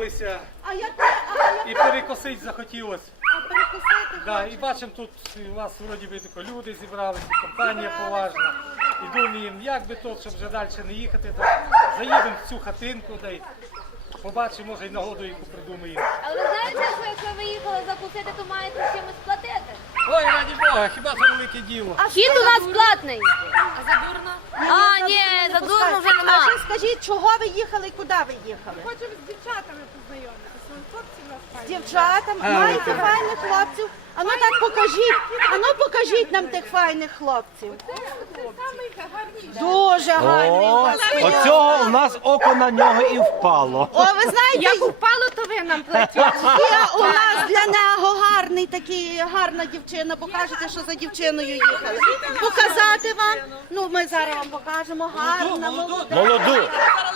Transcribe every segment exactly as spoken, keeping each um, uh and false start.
зібралися А я те, а і я перекосити захотілося. а перекусити Да, хочу. і бачимо, тут у вас вроді би тако люди зібралися, компанія поважна. І думаємо, як би то, щоб вже далі не їхати, то заїдемо в цю хатинку, да й побачимо, може й нагоду яку придумаємо. Але ви знаєте, що якщо ви їхали закусити, то маєте чимось платити? Ой, раді Бога, хіба це велике діло? Хід у нас платний. А за дурно? А, ні, за дурно вже А нема. ще скажіть, чого ви їхали і куди ви їхали? Хочемо з дівчатами познайомитися. Вон хлопці в нас З файні. дівчатами, маєте файних хлопців. Ану так покажіть, ану покажіть нам тих файних хлопців. Самий гарніший. Дуже гарний. О, оцього у нас око на нього і впало. О, ви знаєте, Як упало, то ви нам платите. є у нас для нього гарний такий, гарна дівчина. Покажете, що за дівчиною їхали. Показати вам? Ну, ми зараз вам покажемо. Гарна, молода. Молоду.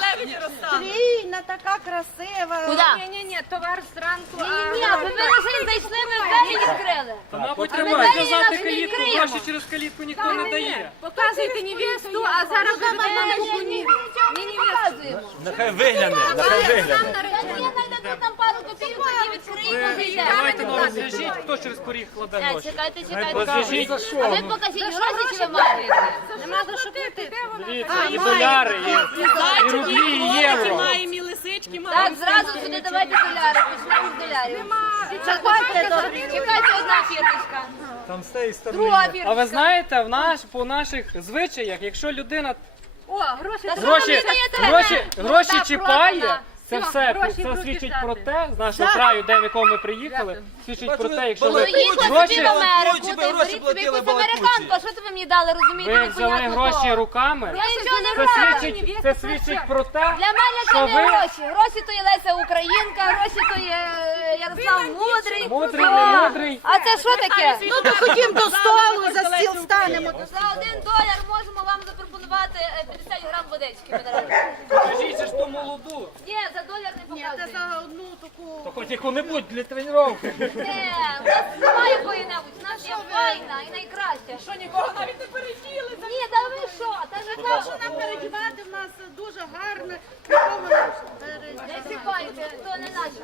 Стрійна, така красива. Куди? Ні-ні-ні, товар зранку. Ні, ні, ви вирішили, зайшли, ми двері відкрили. Та, мабуть, А треба ми далі казати нас не калітку, відкриємо. гроші через калітку ніхто не дає. Показуйте невесту, а зараз Ми буде нам нічого купуні. не показуємо. Нехай вигляне, нехай вигляне. Та ні, найдадуть нам пару копійок, тоді відкриємо, зайдемо. Давайте нам розв'яжіть, хто через поріг кладе Е, гроші. Чекайте, чекайте. Покажіть. А ви покажіть гроші, чи ви маєте? Нема за що платити. Дивіться, і доляри, і, і рублі, і євро. Так, зразу сюди давайте доляри, почнемо з долярів. Чекайте, добре, чекайте, одна фірточка. Там з тієї сторони. Друга є. А фірточка. ви знаєте, в наш, по наших звичаях, якщо людина О, гроші. Та що гроші, ви даєте? гроші, гроші Так, чіпає, продана. це Все, все, гроші це в руки свідчить взяти. про те, з нашого краю, де в якому ми приїхали, свідчить про те, якщо ви Поїхали собі гроші, в Америку, та й беріть собі якусь американку, а що це ви мені дали, розумієте? ви непонятно взяли гроші кого. руками, Я нічого не це брала. свідчить, це свідчить про те, Для мене що це не ви гроші. Гроші то є Леся Українка, гроші то є е, Ярослав Мудрий. мудрий, О, не мудрий. А це що таке? Ну то ходім до столу, за стіл станемо. За один доляр можемо вам запропонувати е, п'ятдесят грам водички мінеральної. Скажіть, це ж ту молоду, Ні, за доляр не Ні, це показуємо. за одну таку. то хоч яку-небудь для тренування. Ні, у нас немає якої-небудь, у нас є файна і найкраща. Що, нікого навіть не переділи? Ні, та ви що? Та ж Що нам передівати, в нас дуже гарне. Нікому не передівати. не чіпайте, то не наше.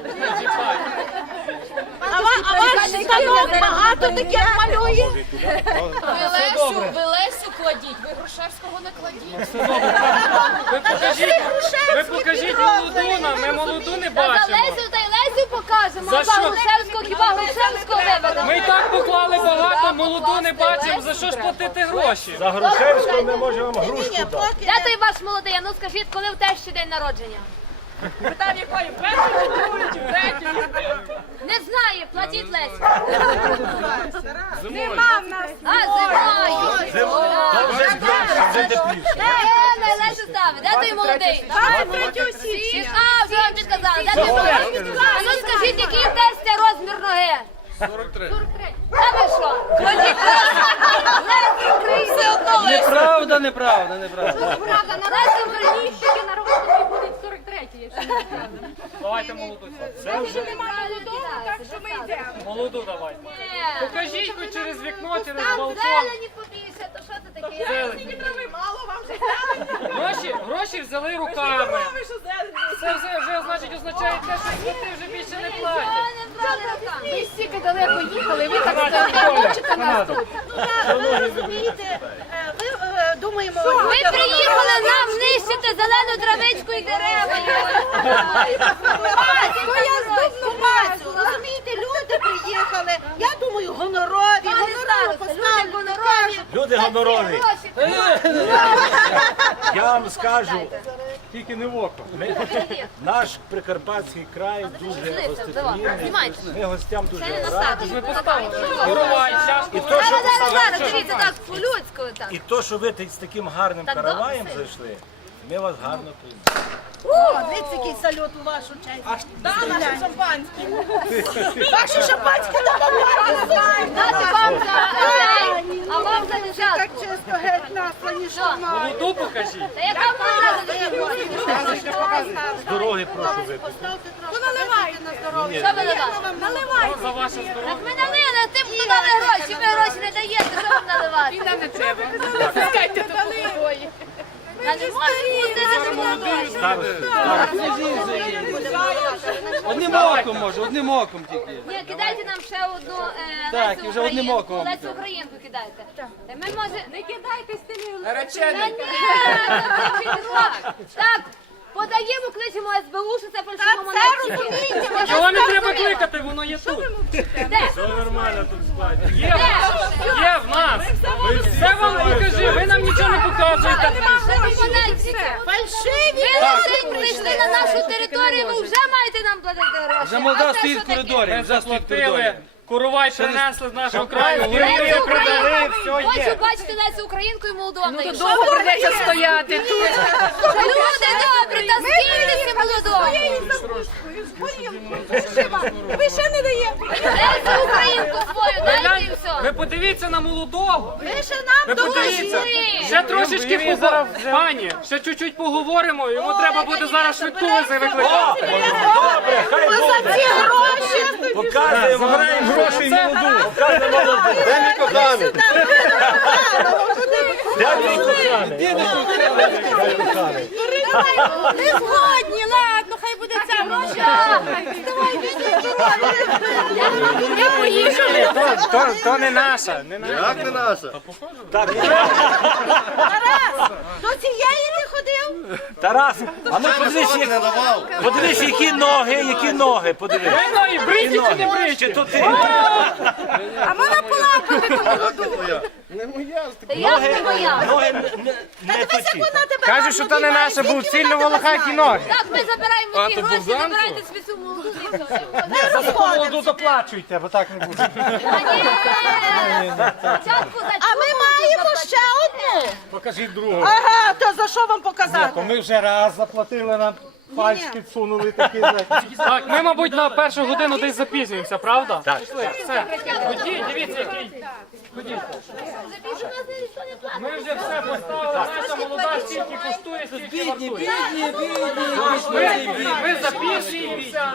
А ва- а ваш станок багато таких малює? Ви Лесю кладіть, ви Грушевського не кладіть. Ви покажіть, ви покажіть молоду нам, ми молоду не Та за бачимо. Лесю та й Лесю покажемо, За а за що? Грушевського хіба Грушевського виведемо? Ми і так поклали багато, молоду не бачимо, за що ж платити гроші? За Грушевського ми можемо вам Ні, грушку ні, дати. поки Де той ваш молодий? А ну скажіть, коли в тещі день народження? Там якої першої, чи другої, чи третьої? Не знає, платіть Лесю. Нема в нас. А, зимою. То вже більше, вже тепліше. Е, не Лесю ставить. Де той молодий? Всі- А, вже вам підказали. Де той молодий? А ну скажіть, який в тестя розмір ноги? сорок три. Та ви що? Платіть Лесю. Все одно Лесю. Неправда, неправда, неправда. Правда, на Лесю верніть. Тільки на роботі будуть сорок третій, якщо не правда. Давайте молоду. Це вже немає молодого, так що ми йдемо. Молоду давайте. Покажіть хоч через вікно, через Там балкон. зелені побільше, то що це таке? Зелені. Гроші, гроші взяли руками. Це вже, вже значить, означає те, що свати вже більше не Нічого платять. не брали руками. Ми стільки далеко їхали, ви так Канада, стоїте, нас тут. ви розумієте, е, ви е, думаємо, Ви приїхали нам нищити зелену травичку і дерева. Бацю, я здобну бацю. Розумієте, люди приїхали. Я думаю, гонорові, Пане гонорові старосте, люди поставлю. гонорові. Люди гонорові. Гроші. Я вам скажу, Тільки не в око. ми, наш Прикарпатський край дуже гостеприємний. Знімайте. Ми гостям дуже Це не раді. насадиш. Ми поставили. Коровай, чашку. І то, що, Зараз, зараз, зараз, дивіться так, по-людську так. і то, що ви з таким гарним Так караваєм добре. зайшли, ми вас гарно приймемо. О, дивіться, який сальот у вашу честь. Да, наше шампанське. Ваше шампанське Дати вам за цей, а вам за так десятку. чисто геть наслані, що має. Молоду покажіть. Та яка можна за десятку? З дороги прошу випити. Поставте трошки, випийте на здоров'я. Що ви наливаєте? За ваше здоров'я. Так ми налили, тим, хто дали гроші, ви гроші не даєте, що вам наливати? Нам не треба. Пускайте тут обоє. Та не Одним оком може, одним оком тільки. Ні, кидайте нам ще одну е, Так, Лесю і вже одним Українку. оком. Лесю Українку кидайте. Та ми може... Не кидайте з тими... Наречений. Та ні, це так. Так, подаємо, кличемо ес бе у, що це фальшива монета. Чого не треба кликати, воно є тут. Де? Все нормально тут складі. Є, є в нас. Все вам покажи, ви нам нічого не показуєте. Фальшиві! Ви лише прийшли на нашу територію, ви вже маєте нам платити гроші. Вже молода А це стоїть що в таке? коридорі, Ми вже стоїть в коридорі. заплатили, Курувай принесли з нашого краю. Лесю продали, все Українку. є. Хочу бачити Лесю Українку і Молдовну. Ну, Довго придеться стояти тут. Люди добрі, та скільки молодого. Ви ще не даєте. Лесю Українку свою, дайте і все. Ви подивіться на молодого. Ви ще нам Ви подивіться. Ще трошечки поговоримо. Пані, ще чуть-чуть поговоримо. Йому треба буде зараз швидку викликати. Добре, хай за ці гроші. показуємо. Забираємо гроші і молоду. Показуємо молоду. Де мій коханий? Де мій коханий? Не згодні, ладно, хай буде ця гроші. Я поїхала. То, то, то не наша. Не наша. Як не наша? Так, Тарас, до цієї ти ходив? Тарас, а ну подивись, Не як- давав. подивись, які ноги, які ноги, подивись. Ну і бриті чи не Чи бриті? то ти? А вона полапати Твоя. Та я не моя. Ноги не- не- не тоді. вона тебе Каже, що то не наша, був цільно волохаті ноги. Так, ми забираємо ці гроші, забирайте собі цю молоду. і все. Молоду доплачуйте, бо так не буде. А ні! Спочатку за А ми цю маємо молоду ще одну. Покажіть другу. Ага, то за що вам показати? То ми вже раз заплатили, нам фальш підсунули такі. знаєте. Так, ми, мабуть, на першу годину десь запізнюємося, правда? Так. Пішли, все. Ходіть, дивіться, який. Ходіть. Запішу нас ніхто не платить. Ми вже все поставили, наша молода стільки коштує, стільки Бідні, вартує. бідні, бідні, бідні. Ми запізнюємося.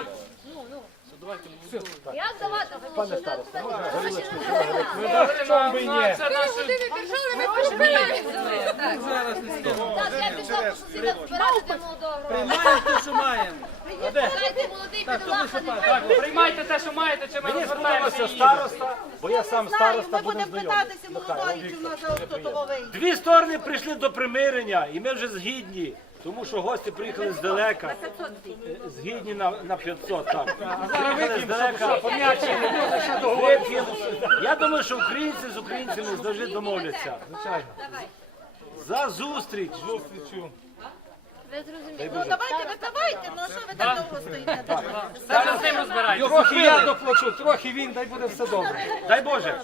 Як давати? Пане староста, Чому би і ні? Це наше... ми пошли. Так, я пішла по сусідах збирати для молодого. Приймаємо те, що маємо. Дайте молодий підлаханий. Так, приймайте те, що маєте, чи ми Мені розвертаємося сподобався і їдемо. староста, бо я сам Знаємо, староста ми буду будемо знайомий. питатися молодої, чи в нас за того вийде. Дві сторони прийшли до примирення, і ми вже згідні, тому що гості приїхали здалека. Згідні на, на п'ятсот, так. Приїхали здалека. Вип'ємо. Я думаю, що українці з українцями завжди домовляться. За зустріч. Ви зрозуміли. Ну давайте, ви давайте, ну що ви так довго стоїте? Зараз з ним розбирайтеся. Трохи я доплачу, трохи він, дай буде все добре. Дай Боже.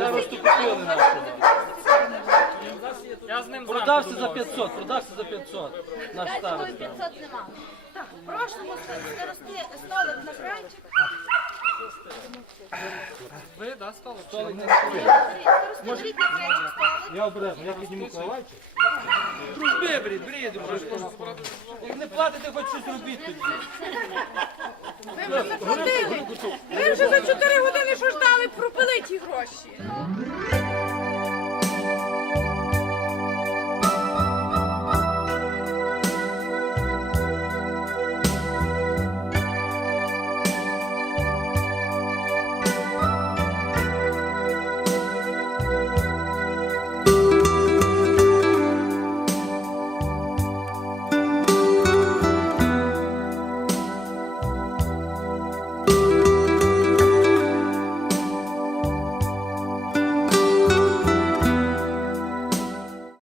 Я з ним Продався зранку за домовився. п'ятсот, продався за п'ятсот. Наш Дайте староста. мою п'ятсот нема. Так, в прошлому старості столик на кранчик. Ви, да, столик? Старості беріть на кранчик столик. Я обережно, я підніму коровайчик. Дружби, брід, брід. Як не платите, хоч щось робіть тоді. Ви вже за чотири години що ждали, пропили ті гроші.